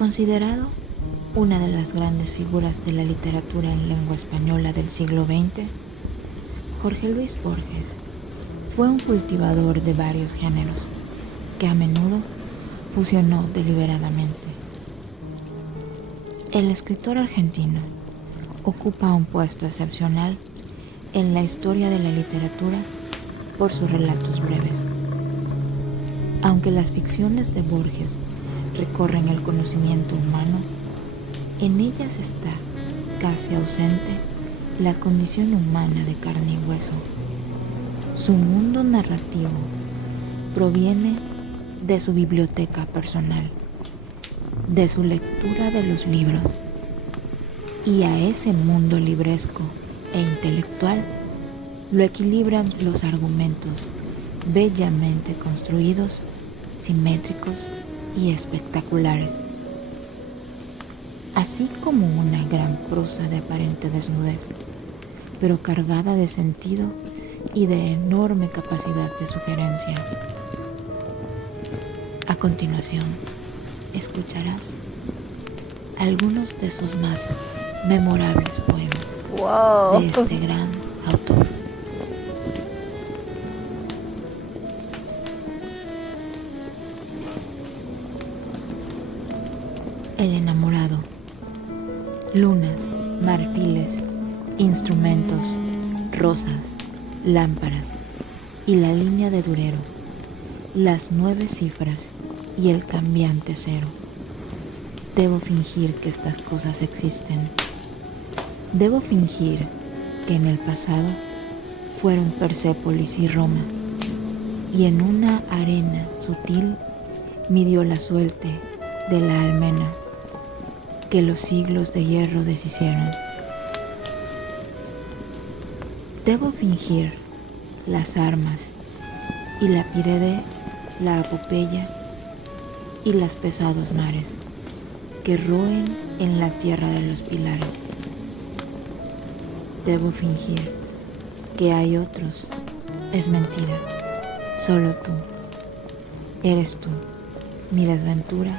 Considerado una de las grandes figuras de la literatura en lengua española del siglo XX, Jorge Luis Borges fue un cultivador de varios géneros que a menudo fusionó deliberadamente. El escritor argentino ocupa un puesto excepcional en la historia de la literatura por sus relatos breves. Aunque las ficciones de Borges recorren el conocimiento humano, en ellas está casi ausente la condición humana de carne y hueso. Su mundo narrativo proviene de su biblioteca personal, de su lectura de los libros, y a ese mundo libresco e intelectual lo equilibran los argumentos bellamente construidos, simétricos y espectaculares, así como una gran prosa de aparente desnudez, pero cargada de sentido y de enorme capacidad de sugerencia. A continuación, escucharás algunos de sus más memorables poemas de este gran autor. El enamorado. Lunas, marfiles, instrumentos, rosas, lámparas y la línea de Durero, las 9 cifras y el cambiante cero. Debo fingir que estas cosas existen. Debo fingir que en el pasado fueron Persépolis y Roma, y en una arena sutil midió la suerte de la almena que los siglos de hierro deshicieron. Debo fingir las armas y la Pirede, la apopeya y los pesados mares que roen en la tierra de los pilares. Debo fingir que hay otros. Es mentira. Solo tú. Eres tú, mi desventura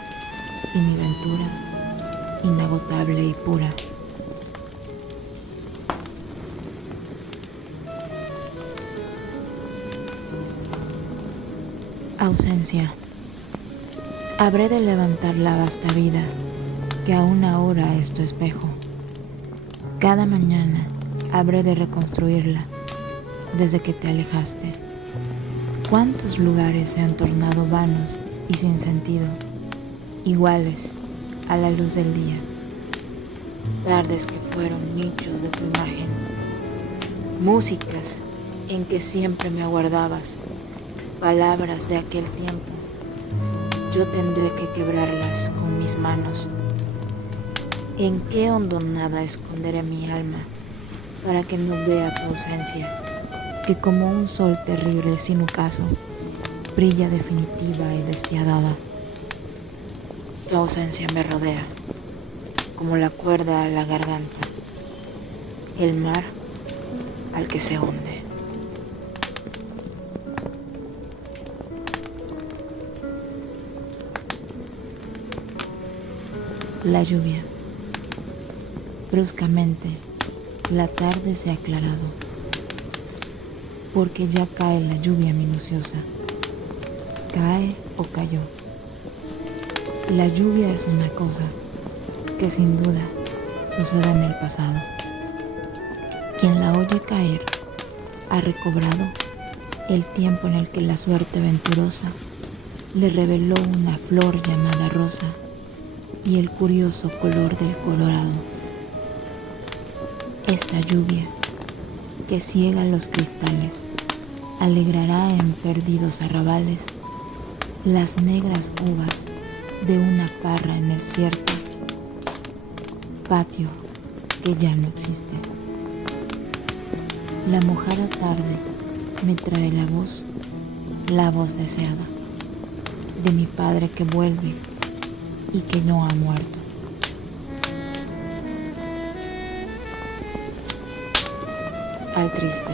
y mi ventura inagotable y pura. Ausencia. Habré de levantar la vasta vida que aún ahora es tu espejo. Cada mañana habré de reconstruirla desde que te alejaste. ¿Cuántos lugares se han tornado vanos y sin sentido, iguales a la luz del día? Tardes que fueron nichos de tu imagen, músicas en que siempre me aguardabas, palabras de aquel tiempo. Yo tendré que quebrarlas con mis manos. ¿En qué hondonada esconderé mi alma para que no vea tu ausencia, que como un sol terrible sin ocaso brilla definitiva y despiadada? Tu ausencia me rodea como la cuerda a la garganta, el mar al que se hunde. La lluvia. Bruscamente, la tarde se ha aclarado, porque ya cae la lluvia minuciosa. Cae o cayó. La lluvia es una cosa que sin duda sucede en el pasado. Quien la oye caer ha recobrado el tiempo en el que la suerte venturosa le reveló una flor llamada rosa y el curioso color del colorado. Esta lluvia que ciega los cristales alegrará en perdidos arrabales las negras uvas de una parra en el cierto patio que ya no existe. La mojada tarde me trae la voz deseada de mi padre que vuelve y que no ha muerto. Al triste.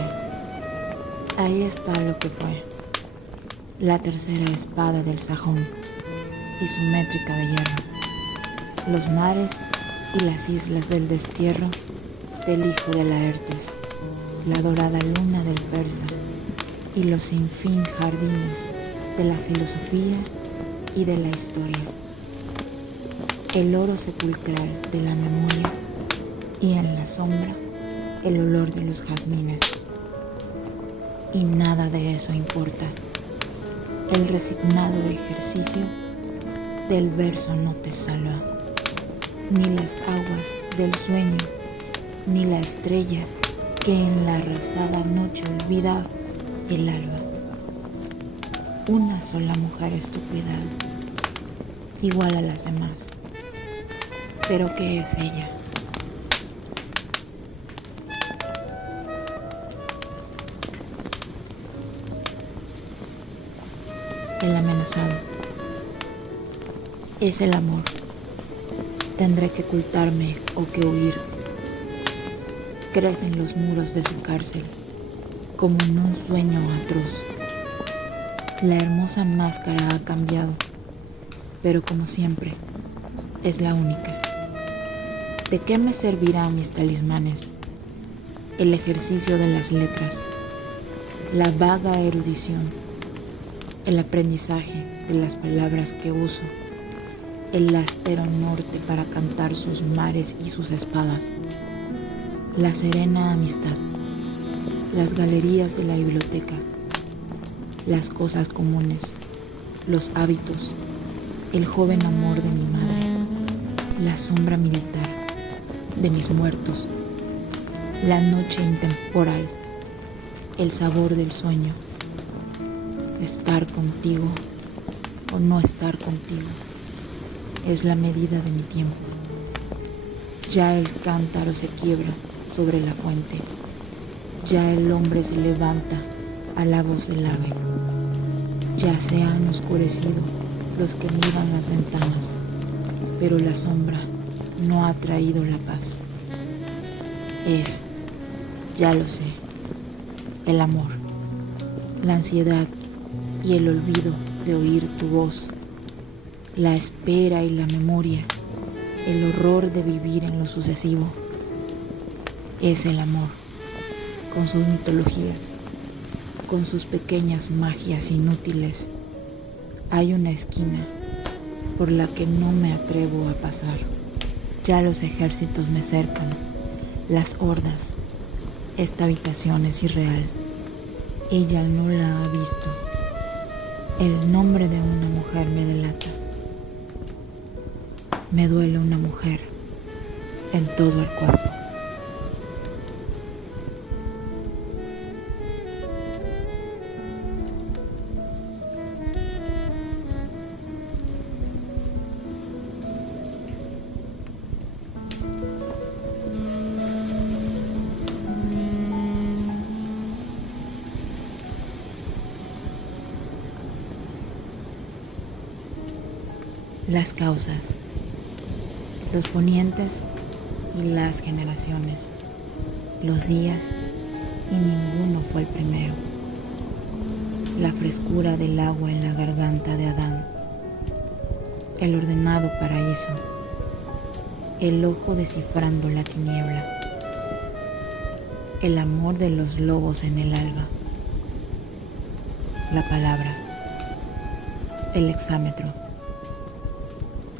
Ahí está lo que fue, la tercera espada del sajón y su métrica de hierro. los mares y las islas del destierro del hijo de Laertes, la dorada luna del persa y los sin fin jardines de la filosofía y de la historia, el oro sepulcral de la memoria y en la sombra el olor de los jazmines. Y nada de eso importa. El resignado ejercicio del verso no te salva, ni las aguas del sueño, ni la estrella que en la arrasada noche olvida el alba. Una sola mujer es tu cuidado, igual a las demás. ¿Pero qué es ella? El amenazado. Es el amor. Tendré que ocultarme o que huir. Crecen los muros de su cárcel, como en un sueño atroz. La hermosa máscara ha cambiado, pero como siempre, es la única. ¿De qué me servirán mis talismanes? El ejercicio de las letras, la vaga erudición, el aprendizaje de las palabras que uso, el áspero norte para cantar sus mares y sus espadas, la serena amistad, las galerías de la biblioteca, las cosas comunes, los hábitos, el joven amor de mi madre, la sombra militar de mis muertos, la noche intemporal, el sabor del sueño, estar contigo o no estar contigo, es la medida de mi tiempo. Ya el cántaro se quiebra sobre la fuente, ya el hombre se levanta a la voz del ave, ya se han oscurecido los que miran las ventanas, pero la sombra no ha traído la paz. Es, ya lo sé, el amor, la ansiedad y el olvido de oír tu voz, la espera y la memoria, el horror de vivir en lo sucesivo. Es el amor, con sus mitologías, con sus pequeñas magias inútiles. Hay una esquina por la que no me atrevo a pasar. Ya los ejércitos me cercan, las hordas. Esta habitación es irreal. Ella no la ha visto. El nombre de una mujer me delata. Me duele una mujer en todo el cuerpo. Las causas, los ponientes y las generaciones, los días y ninguno fue el primero. La frescura del agua en la garganta de Adán, el ordenado paraíso, el ojo descifrando la tiniebla, el amor de los lobos en el alba, la palabra, el hexámetro,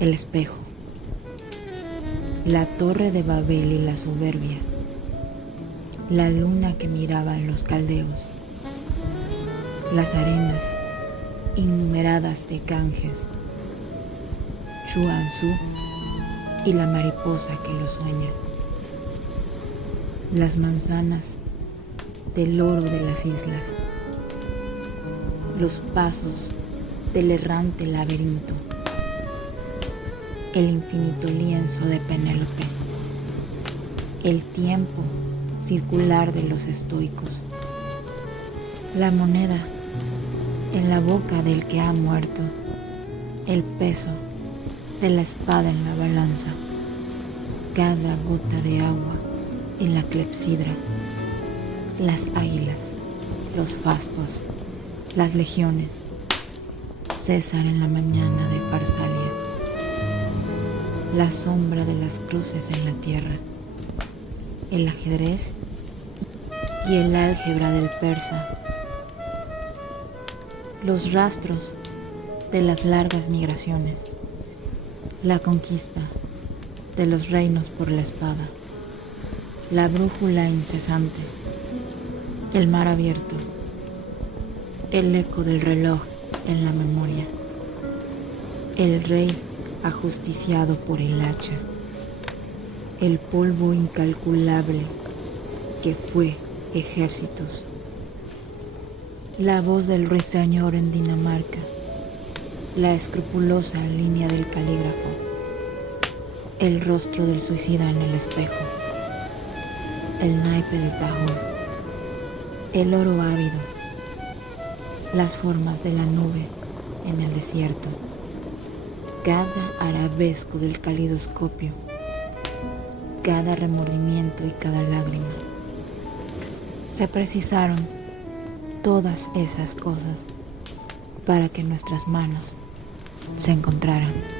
el espejo, la torre de Babel y la soberbia, la luna que miraba en los caldeos, las arenas innumeradas de Ganges, Chuanzú y la mariposa que lo sueña, las manzanas del oro de las islas, los pasos del errante laberinto, el infinito lienzo de Penélope, el tiempo circular de los estoicos, la moneda en la boca del que ha muerto, el peso de la espada en la balanza, cada gota de agua en la clepsidra, las águilas, los fastos, las legiones, César en la mañana de Farsalia, la sombra de las cruces en la tierra, el ajedrez y el álgebra del persa, los rastros de las largas migraciones, la conquista de los reinos por la espada, la brújula incesante, el mar abierto, el eco del reloj en la memoria, el rey ajusticiado por el hacha, el polvo incalculable que fue ejércitos, la voz del ruiseñor en Dinamarca, la escrupulosa línea del calígrafo, el rostro del suicida en el espejo, el naipe del Tajo, el oro ávido, las formas de la nube en el desierto, cada arabesco del calidoscopio, cada remordimiento y cada lágrima. Se precisaron todas esas cosas para que nuestras manos se encontraran.